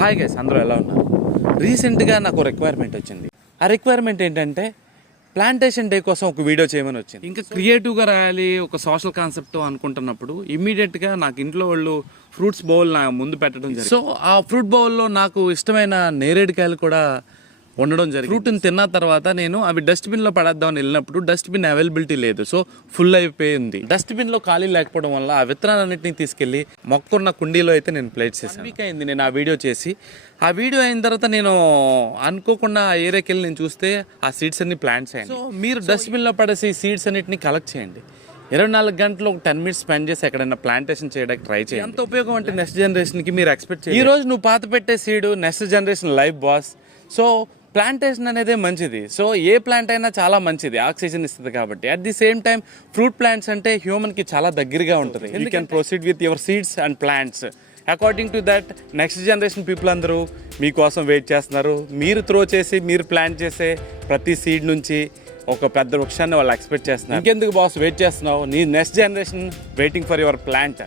Hi guys, అందరూ ఎలా ఉన్నారు? రీసెంట్గా నాకు రిక్వైర్మెంట్ వచ్చింది. ఆ రిక్వైర్మెంట్ ఏంటంటే ప్లాంటేషన్ డే కోసం ఒక వీడియో చేయమని వచ్చింది. ఇంకా క్రియేటివ్గా రాయాలి, ఒక సోషల్ కాన్సెప్ట్ అనుకుంటున్నప్పుడు ఇమ్మీడియట్గా నాకు ఇంట్లో వాళ్ళు ఫ్రూట్స్ బౌల్ నా ముందు పెట్టడం జరిగింది. సో ఆ ఫ్రూట్ బౌల్లో నాకు ఇష్టమైన నేరేడుకాయలు కూడా ఉండడం జరిగింది. ఫ్రూట్ని తిన్న తర్వాత నేను అవి డస్ట్బిన్లో పడేద్దామని వెళ్ళినప్పుడు డస్ట్బిన్ అవైలబిలిటీ లేదు, సో ఫుల్ అయిపోయింది. డస్ట్బిన్లో ఖాళీ లేకపోవడం వల్ల ఆ విత్తనాలన్నింటినీ తీసుకెళ్ళి మొక్కన్న కుండీలో అయితే నేను ప్లేట్ చేశాను. వీక్ అయింది నేను ఆ వీడియో చేసి. ఆ వీడియో అయిన తర్వాత నేను అనుకోకుండా ఆ ఏరియాకి వెళ్ళి నేను చూస్తే ఆ సీడ్స్ అన్ని ప్లాంట్స్ అయ్యాయి. సో మీరు డస్ట్బిన్లో పడేసి సీడ్స్ అన్నిటిని కలెక్ట్ చేయండి. 24 గంటలు ఒక 10 minutes స్పెండ్ చేసి ఎక్కడైనా ప్లాంటేషన్ చేయడానికి ట్రై చేయండి. ఎంత ఉపయోగం అంటే నెక్స్ట్ జనరేషన్కి మీరు ఎక్స్పెక్ట్ చేయండి. ఈ రోజు నువ్వు పాత పెట్టే seed next generation life boss. So plantation అనేదే మంచిది. సో ఏ ప్లాంట్ అయినా చాలా మంచిది, ఆక్సిజన్ ఇస్తుంది కాబట్టి. At the same time fruit plants అంటే హ్యూమన్కి చాలా దగ్గరగా ఉంటుంది. You can proceed with your seeds and plants. According to that next generation people అందరూ మీకోసం వెయిట్ చేస్తున్నారు. మీరు త్రో చేసి మీరు ప్లాంట్ చేసే ప్రతి సీడ్ నుంచి ఒక పెద్ద వృక్షాన్ని వాళ్ళు ఎక్స్పెక్ట్ చేస్తున్నారు. ఇంకెందుకు బాస్ వెయిట్ చేస్తున్నావు? నీ next generation waiting for your plant.